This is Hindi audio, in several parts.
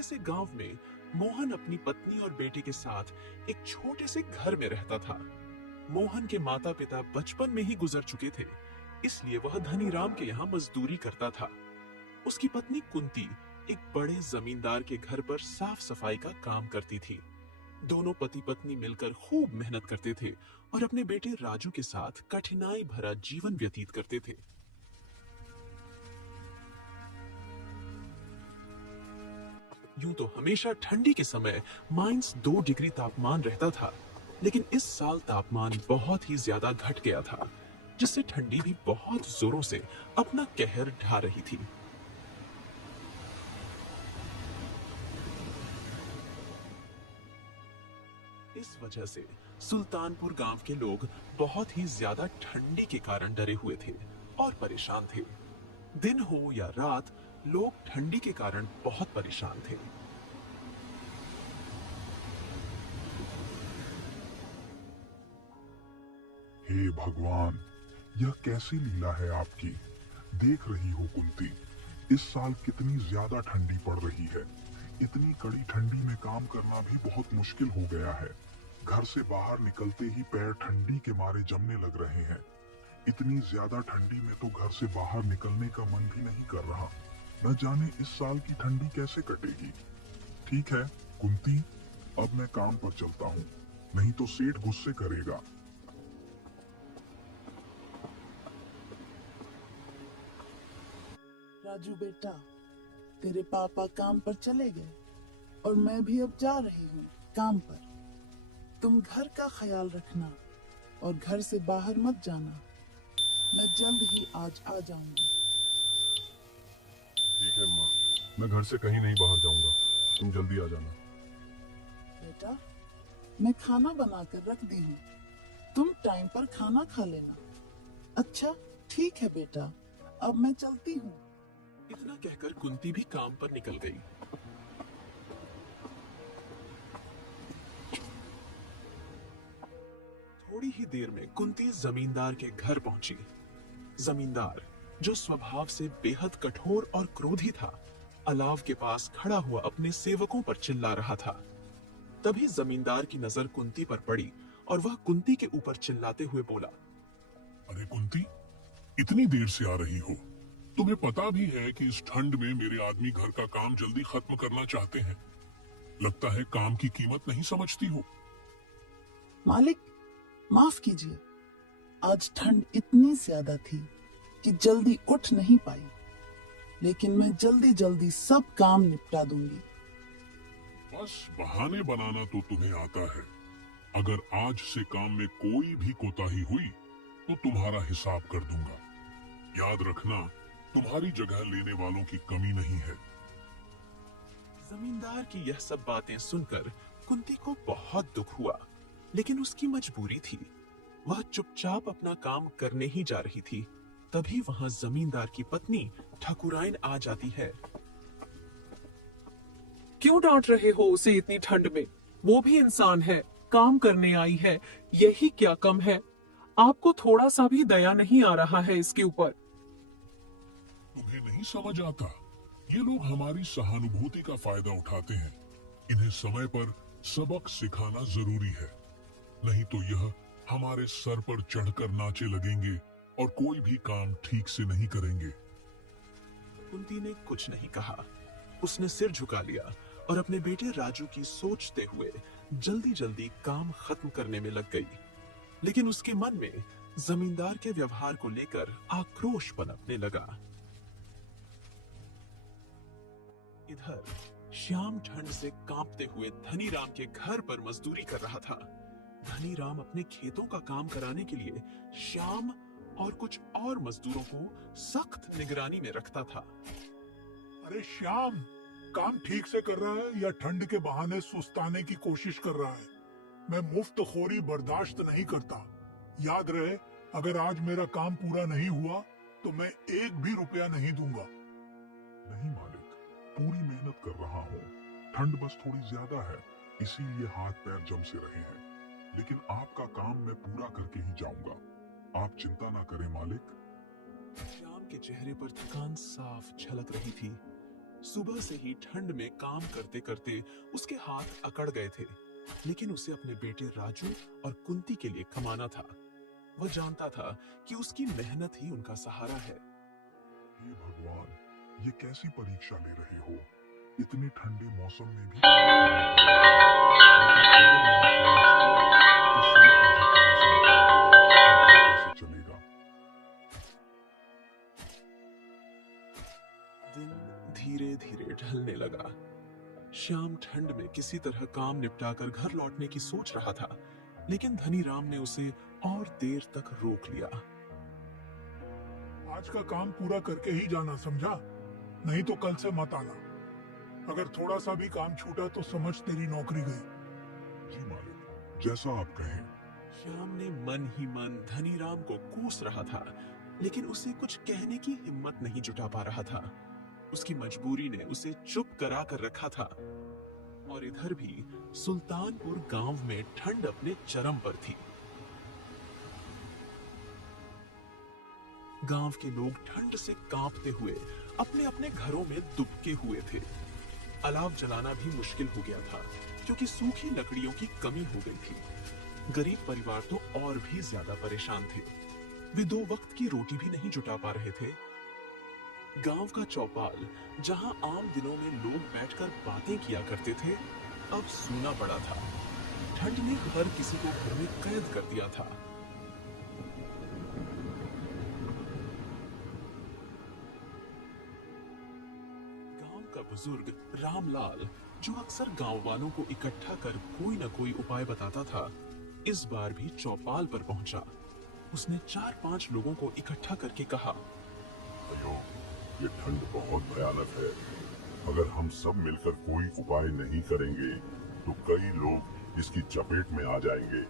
छोटे से गांव में मोहन अपनी पत्नी और बेटे के साथ एक छोटे से घर में रहता था। मोहन के माता पिता बचपन में ही गुजर चुके थे, इसलिए वह धनीराम के यहाँ मजदूरी करता था। उसकी पत्नी कुंती एक बड़े जमींदार के घर पर साफ सफाई का काम करती थी। दोनों पति पत्नी मिलकर खूब मेहनत करते थे और अपने बेटे राजू के साथ कठिनाई भरा जीवन व्यतीत करते थे। यूं तो हमेशा ठंडी के समय -2 डिग्री तापमान रहता था, लेकिन इस साल तापमान बहुत ही ज्यादा घट गया था, जिससे ठंडी भी बहुत जोरों से अपना कहर ढा रही थी। इस वजह से सुल्तानपुर गांव के लोग बहुत ही ज्यादा ठंडी के कारण डरे हुए थे और परेशान थे। दिन हो या रात, लोग ठंडी के कारण बहुत परेशान थे। हे भगवान, यह कैसी लीला है आपकी। देख रही हो कुंती, इस साल कितनी ज्यादा ठंडी पड़ रही है। इतनी कड़ी ठंडी में काम करना भी बहुत मुश्किल हो गया है। घर से बाहर निकलते ही पैर ठंडी के मारे जमने लग रहे हैं। इतनी ज्यादा ठंडी में तो घर से बाहर निकलने का मन भी नहीं कर रहा। न जाने इस साल की ठंडी कैसे कटेगी। ठीक है कुंती, अब मैं काम पर चलता हूँ, नहीं तो सेठ गुस्से करेगा। राजू बेटा, तेरे पापा काम पर चले गए और मैं भी अब जा रही हूँ काम पर। तुम घर का ख्याल रखना और घर से बाहर मत जाना। मैं जल्द ही आज आ जाऊंगी। ठीक है माँ, मैं घर से कहीं नहीं बाहर जाऊंगा, तुम जल्दी आ जाना। बेटा, मैं खाना बनाकर रख दी हूँ, तुम टाइम पर खाना खा लेना। अच्छा ठीक है बेटा, अब मैं चलती हूँ। इतना कहकर कुंती भी काम पर निकल गई। थोड़ी ही देर में कुंती जमींदार के घर पहुंची। जमींदार, जो स्वभाव से बेहद कठोर और क्रोधी था, अलाव के पास खड़ा हुआ अपने सेवकों पर चिल्ला रहा था। तभी जमींदार की नजर कुंती पर पड़ी और वह कुंती के ऊपर चिल्लाते हुए बोला, अरे कुंती, इतनी देर से आ रही हो? तुम्हें पता भी है कि इस ठंड में मेरे आदमी घर का काम जल्दी खत्म करना चाहते हैं। लगता है काम की कीमत नहीं समझती हो। मालिक, माफ कीजिए, आज ठंड इतनी ज्यादा थी कि जल्दी उठ नहीं पाई, लेकिन मैं जल्दी जल्दी सब काम निपटा दूंगी। बस बहाने बनाना तो तुम्हें आता है। अगर आज से काम में कोई भी कोताही हुई तो तुम्हारा हिसाब कर दूंगा। याद रखना, तुम्हारी जगह लेने वालों की कमी नहीं है। जमींदार की यह सब बातें सुनकर कुंती को बहुत दुख हुआ, लेकिन उसकी मजबूरी थी। वह चुपचाप अपना काम करने ही जा रही थी। तभी वहां जमींदार की पत्नी ठाकुराइन आ जाती है। क्यों डांट रहे हो उसे इतनी ठंड में? वो भी इंसान है, काम करने आई है, यही क्या कम है? आपको थोड़ा सा भी दया नहीं आ रहा है इसके ऊपर? तुम्हें नहीं समझ आता, ये लोग हमारी सहानुभूति का फायदा उठाते हैं। इन्हें समय पर सबक सिखाना जरूरी है, नहीं तो यह हमारे सर पर चढ़कर नाचे लगेंगे और कोई भी काम ठीक से नहीं करेंगे। कुंती ने कुछ नहीं कहा। उसने सिर झुका लिया और अपने बेटे राजू की सोचते हुए जल्दी जल्दी काम खत्म करने में लग गई। लेकिन उसके मन में जमींदार के व्यवहार को लेकर आक्रोश पनपने लगा। इधर श्याम ठंड से कांपते हुए धनीराम के घर पर मजदूरी कर रहा था। धनीराम अपने खेतों का काम कराने के लिए श्याम और कुछ और मजदूरों को सख्त निगरानी में रखता था। अरे श्याम, काम ठीक से कर रहा है या ठंड के बहाने सुस्ताने की कोशिश कर रहा है? मैं मुफ्त खोरी बर्दाश्त नहीं करता। याद रहे, अगर आज मेरा काम पूरा नहीं हुआ तो मैं 1 भी रुपया नहीं दूंगा। नहीं मालिक, पूरी मेहनत कर रहा हूँ। ठंड बस थोड़ी ज्यादा है, इसीलिए हाथ पैर जम से रहे हैं। लेकिन आपका काम मैं पूरा करके ही जाऊंगा। आप चिंता ना करें मालिक। श्याम के चेहरे पर थकान साफ झलक रही थी। सुबह से ही ठंड में काम करते करते उसके हाथ अकड़ गए थे, लेकिन उसे अपने बेटे राजू और कुंती के लिए कमाना था। वह जानता था कि उसकी मेहनत ही उनका सहारा है। हे भगवान, ये कैसी परीक्षा ले रहे हो? इतने ठंडे मौसम में भी चलेगा। दिन धीरे धीरे ढलने लगा। श्याम ठंड में किसी तरह काम निपटाकर घर लौटने की सोच रहा था, लेकिन धनीराम ने उसे और देर तक रोक लिया। आज का काम पूरा करके ही जाना, समझा? नहीं तो कल से मत आना। अगर थोड़ा सा भी काम छूटा तो समझ तेरी नौकरी गई। जी मालिक, जैसा आप कहें। श्याम ने मन ही मन धनीराम को कोस रहा था, लेकिन उसे कुछ कहने की हिम्मत नहीं जुटा पा रहा था। उसकी मजबूरी ने उसे चुप करा कर रखा था। और इधर भी सुल्तानपुर गांव में ठंड अपने चरम पर थी। गांव के लोग ठंड से कांपते हुए अपने अपने घरों में दुबके हुए थे। अलाव जलाना भी मुश्किल हो गया था, क्योंकि सूखी लकड़ियों की कमी हो गई थी। गरीब परिवार तो और भी ज्यादा परेशान थे। वे 2 वक्त की रोटी भी नहीं जुटा पा रहे थे। गांव का चौपाल, जहां आम दिनों में लोग बैठकर बातें किया करते थे, अब सूना पड़ा था। ठंड ने हर किसी को घर में कैद कर दिया था। गांव का बुजुर्ग रामलाल, जो अक्सर गांव वालों को इकट्ठा कर कोई न कोई उपाय बताता था, इस बार भी चौपाल पर पहुंचा। उसने 4-5 लोगों को इकट्ठा करके कहा, अयो, ये ठंड बहुत भयानक है। अगर हम सब मिलकर कोई उपाय नहीं करेंगे तो कई लोग इसकी चपेट में आ जाएंगे।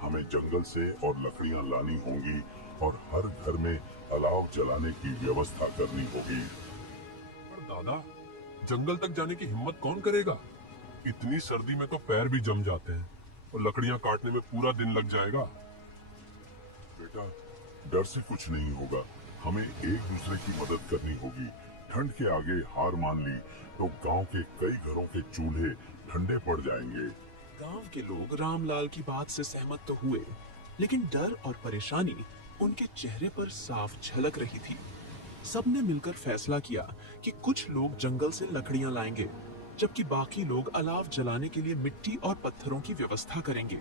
हमें जंगल से और लकड़ियां लानी होंगी और हर घर में अलाव जलाने की व्यवस्था करनी होगी। पर दादा, जंगल तक जाने की हिम्मत कौन करेगा? इतनी सर्दी में तो पैर भी जम जाते हैं और लकड़ियां काटने में पूरा दिन लग जाएगा। बेटा, डर से कुछ नहीं होगा। हमें एक दूसरे की मदद करनी होगी। ठंड के आगे हार मान ली तो गांव के कई घरों के चूल्हे ठंडे पड़ जाएंगे। गांव के लोग रामलाल की बात से सहमत तो हुए, लेकिन डर और परेशानी उनके चेहरे पर साफ झलक रही थी। सबने मिलकर फैसला किया कि कुछ लोग जंगल से लकड़ियां लाएंगे, जबकि बाकी लोग अलाव जलाने के लिए मिट्टी और पत्थरों की व्यवस्था करेंगे।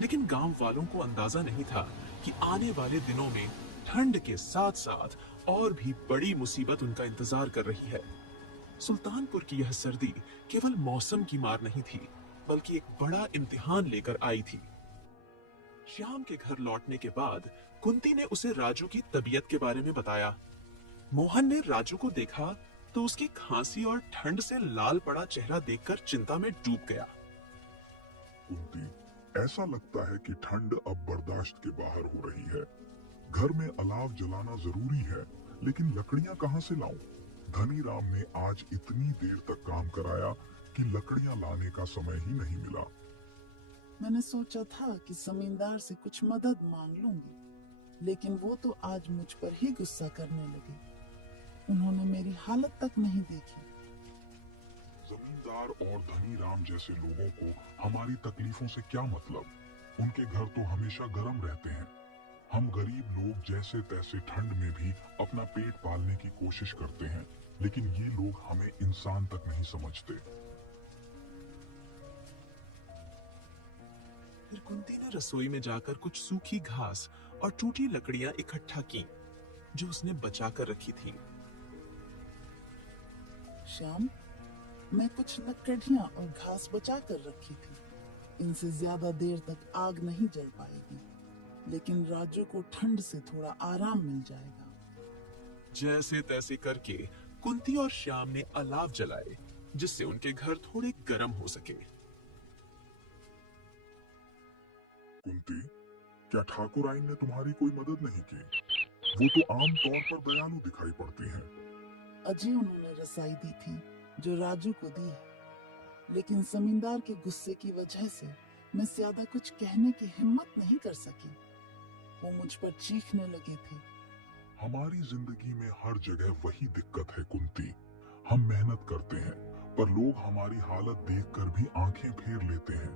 लेकिन गांव वालों को अंदाजा नहीं था कि आने वाले दिनों में ठंड के साथ साथ और भी बड़ी मुसीबत उनका इंतजार कर रही है। सुल्तानपुर की यह सर्दी केवल मौसम की मार नहीं थी, बल्कि एक बड़ा इम्तिहान लेकर आई थी। श्याम के घर लौटने के बाद कुंती ने उसे राजू की तबीयत के बारे में बताया। मोहन ने राजू को देखा तो उसकी खांसी और ठंड से लाल पड़ा चेहरा देखकर चिंता में डूब गया। कुंती, ऐसा लगता है कि ठंड अब बर्दाश्त के बाहर हो रही है। घर में अलाव जलाना जरूरी है, लेकिन लकड़ियां कहां से लाऊं? धनीराम ने आज इतनी देर तक काम कराया कि लकड़ियां लाने का समय ही नहीं मिला। मैंने सोचा था कि जमींदार से कुछ मदद मांग लूंगी, लेकिन वो तो आज मुझ पर ही गुस्सा करने लगे। उन्होंने मेरी हालत तक नहीं देखी। जमींदार और धनीराम जैसे लोगों को हमारी तकलीफों से क्या मतलब? उनके घर तो हमेशा गर्म रहते हैं। हम गरीब लोग जैसे तैसे ठंड में भी अपना पेट पालने की कोशिश करते हैं, लेकिन ये लोग हमें इंसान तक नहीं समझते। फिर कुंती ने रसोई में जाकर कुछ सूखी घास और टूटी लकड़ियां इकट्ठा की, जो उसने बचा कर रखी थी। श्याम, मैं कुछ लकड़ियां और घास बचा कर रखी थी। इनसे ज्यादा देर तक आग नहीं जल पाएगी, लेकिन राजू को ठंड से थोड़ा आराम मिल जाएगा। जैसे तैसे करके कुंती और श्याम ने अलाव जलाए, जिससे उनके घर थोड़े गर्म हो सके। कुंती, क्या ठाकुर आइन ने तुम्हारी कोई मदद नहीं की? वो तो आम तौर पर दयालु दिखाई पड़ती हैं। अजय उन्होंने रसाई दी थी जो राजू को दी है, लेकिन जमींदार के गुस्से की वजह से मैं ज्यादा कुछ कहने की हिम्मत नहीं कर सकी। वो मुझ पर चीखने लगे थे। हमारी जिंदगी में हर जगह वही दिक्कत है कुंती। हम मेहनत करते हैं, पर लोग हमारी हालत देखकर भी आंखें फेर लेते हैं।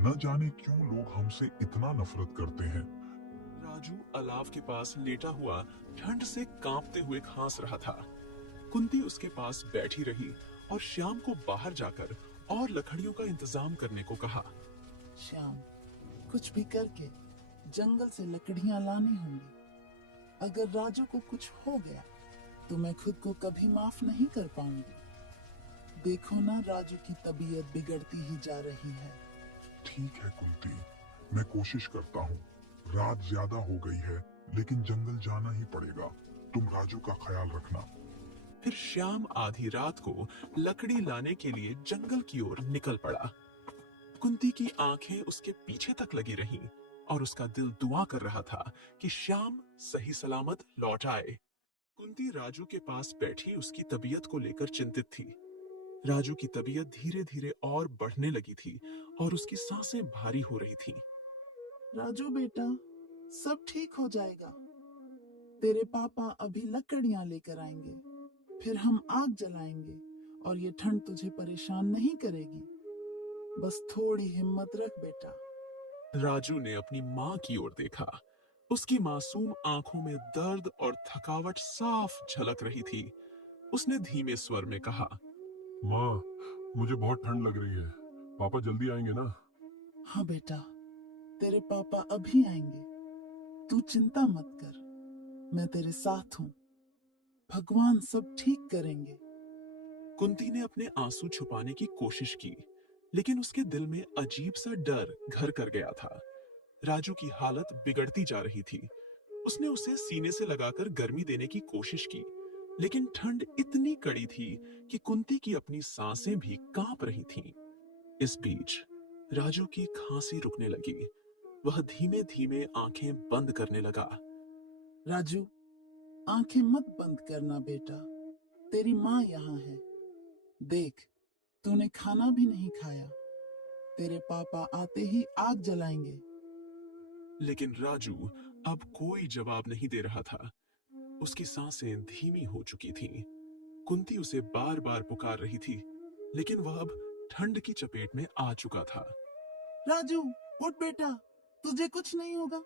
न जाने क्यों लोग हमसे इतना नफरत करते हैं। राजू अलाव के पास लेटा हुआ ठंड से कांपते हुए खांस रहा था। कुंती उसके पास बैठी रही और श्याम को बाहर जाकर और लकड़ियों का इंतजाम करने को कहा। श्याम, कुछ भी करके जंगल से लकड़ियां लानी होंगी। अगर राजू को कुछ हो गया तो मैं खुद को कभी माफ नहीं कर पाऊंगी। देखो ना, राजू की तबीयत बिगड़ती ही जा रही है। ठीक है कुंती, मैं कोशिश करता हूँ। रात ज्यादा हो गई है, लेकिन जंगल जाना ही पड़ेगा। तुम राजू का ख्याल रखना। फिर श्याम आधी रात को लकड़ी लाने के लिए जंगल की ओर निकल पड़ा। कुंती की आंखें उसके पीछे तक लगी रहीं और उसका दिल दुआ कर रहा था कि श्याम सही सलामत लौट आए। कुंती राजू के पास बैठी उसकी तबीयत को लेकर चिंतित थी। राजू की तबीयत धीरे धीरे और बढ़ने लगी थी और उसकी सांसें भारी हो रही थीं। राजू बेटा, सब ठीक हो जाएगा। तेरे पापा अभी लकड़ियां लेकर आएंगे, फिर हम आग जलाएंगे और ये ठंड तुझे परेशान नहीं करेगी। बस थोड़ी हिम्मत रख बेटा। राजू ने अपनी माँ की ओर देखा। उसकी मासूम आंखों में दर्द और थकावट साफ झलक रही थी। उसने धीमे स्वर में कहा, माँ, मुझे बहुत ठंड लग रही है। पापा जल्दी आएंगे ना? हाँ बेटा, तेरे पापा अभी आएंगे। तू चिंता मत कर, मैं तेरे साथ हूँ। भगवान सब ठीक करेंगे। कुंती ने अपने आंसू छुपाने की कोशिश की, लेकिन उसके दिल में अजीब सा डर घर कर गया था। राजू की हालत बिगड़ती जा रही थी। उसने उसे सीने से लगाकर गर्मी देने की कोशिश की, लेकिन ठंड इतनी कड़ी थी कि कुंती की अपनी सांसें भी कांप रही थीं। इस बीच राजू की खांसी रुकने लगी। वह धीमे धीमे आंखें बंद करने लगा। राजू, आंखें मत बंद करना बेटा। तेरी माँ यहाँ है। देख, तूने खाना भी नहीं खाया। तेरे पापा आते ही आग जलाएंगे। लेकिन राजू अब कोई जवाब नहीं दे रहा था। उसकी सांसें धीमी हो चुकी थीं। कुंती उसे बार बार पुकार रही थी, लेकिन वह अब ठंड की चपेट में आ चुका था। राजू, उठ बेटा, तुझे कुछ नहीं होगा।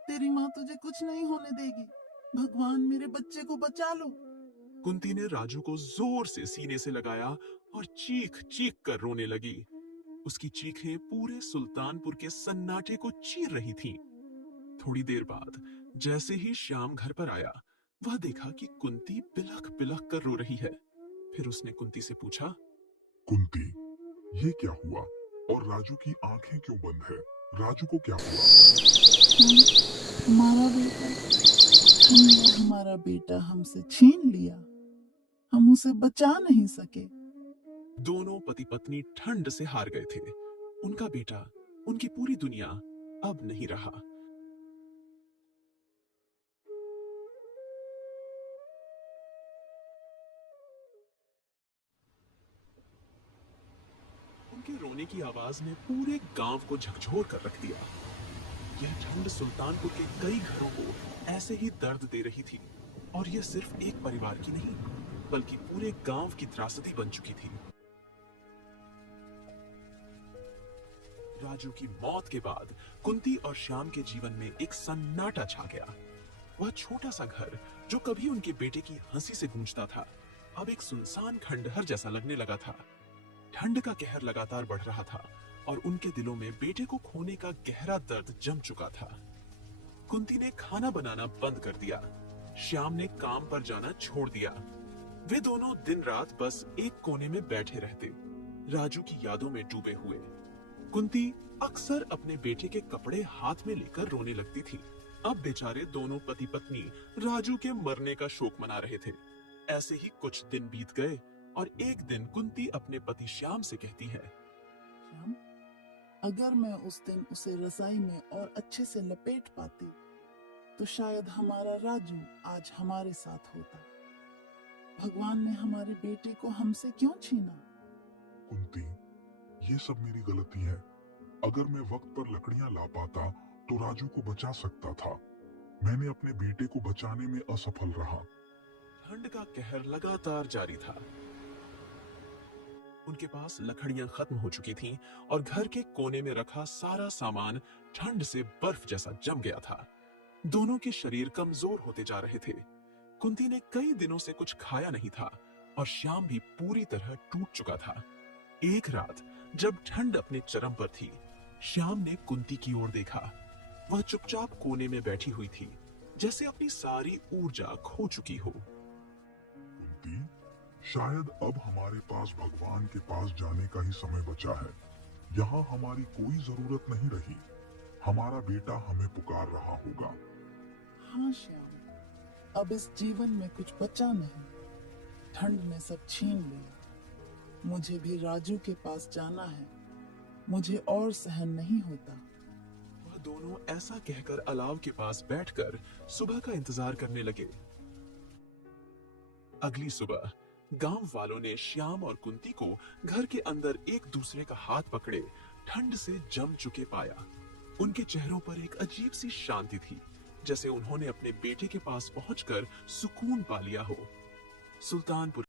तेरी माँ तुझे कुछ नहीं होने देगी। भगवान, मेरे बच्चे को बचा लो। कुंती ने राजू को जोर से सीने से लगाया और चीख चीख कर रोने लगी। उसकी चीखें पूरे सुल्तानपुर के सन्नाटे को चीर रही थीं। थोड़ी देर बाद जैसे ही श्याम घर पर आया, वह देखा कि कुंती बिलख बिलख कर रो रही है। फिर उसने कुंती से पूछा, कुंती, ये क्या हुआ? और राजू की आंखें क्यों बंद है? राजू को क्या हुआ? हमारा बेटा, तुमने हमारा बेटा हमसे छीन लिया। हम उसे बचा नहीं सके। दोनों पति पत्नी ठंड से हार गए थे। उनका बेटा, उनकी पूरी दुनिया अब नहीं रहा। उनके रोने की आवाज ने पूरे गांव को झकझोर कर रख दिया। यह ठंड सुल्तानपुर के कई घरों को ऐसे ही दर्द दे रही थी, और यह सिर्फ एक परिवार की नहीं, बल्कि पूरे गांव की त्रासदी बन चुकी थी। राजू की मौत के बाद कुंती और श्याम के जीवन में एक सन्नाटा छा गया। वह छोटा सा घर जो कभी उनके बेटे की हंसी से गूंजता था, अब एक सुनसान खंडहर जैसा लगने लगा था। ठंड का कहर लगातार बढ़ रहा था और उनके दिलों में बेटे को खोने का गहरा दर्द जम चुका था। कुंती ने खाना बनाना बंद कर दिया। श्याम ने काम पर जाना छोड़ दिया। वे दोनों दिन रात बस एक कोने में बैठे रहते, राजू की यादों में डूबे हुए। कुंती अक्सर अपने बेटे के कपड़े हाथ में लेकर रोने लगती थी। अब बेचारे दोनों पति पत्नी राजू के मरने का शोक मना रहे थे। ऐसे ही कुछ दिन बीत गए और एक दिन कुंती अपने पति श्याम से कहती है, श्याम, अगर मैं उस दिन उसे रजाई में और अच्छे से लपेट पाती तो शायद हमारा राजू आज हमारे साथ होता। भगवान ने हमारे बेटे को हमसे क्यों छीना? कुंती, ये सब मेरी गलती है। अगर मैं वक्त पर लकड़ियां ला पाता तो राजू को बचा सकता था। मैंने अपने बेटे को बचाने में असफल रहा। ठंड का कहर लगातार जारी था। उनके पास लकड़ियां खत्म हो चुकी थीं और घर के कोने में रखा सारा सामान ठंड से बर्फ जैसा जम गया था। दोनों के शरीर कमजोर होते जा रहे थे। कुंती ने कई दिनों से कुछ खाया नहीं था और श्याम भी पूरी तरह टूट चुका था। एक रात जब ठंड अपने चरम पर थी, श्याम ने कुंती की ओर देखा। वह चुपचाप कोने में बैठी हुई थी, जैसे अपनी सारी ऊर्जा खो चुकी हो। कुंती, शायद अब हमारे पास भगवान के पास जाने का ही समय बचा है। यहाँ हमारी कोई जरूरत नहीं रही। हमारा बेटा हमें पुकार रहा होगा। हाँ श्याम, अब इस जीवन में कुछ बचा नहीं। ठंड ने सब छीन लिया। मुझे भी राजू के पास जाना है। मुझे और सहन नहीं होता। वह दोनों ऐसा कहकर अलाव के पास बैठकर सुबह का इंतजार करने लगे। अगली सुबह गांव वालों ने श्याम और कुंती को घर के अंदर एक दूसरे का हाथ पकड़े ठंड से जम चुके पाया। उनके चेहरों पर एक अजीब सी शांति थी, जैसे उन्होंने अपने बेटे के पास पहुंचकर सुकून पा लिया हो। सुल्तानपुर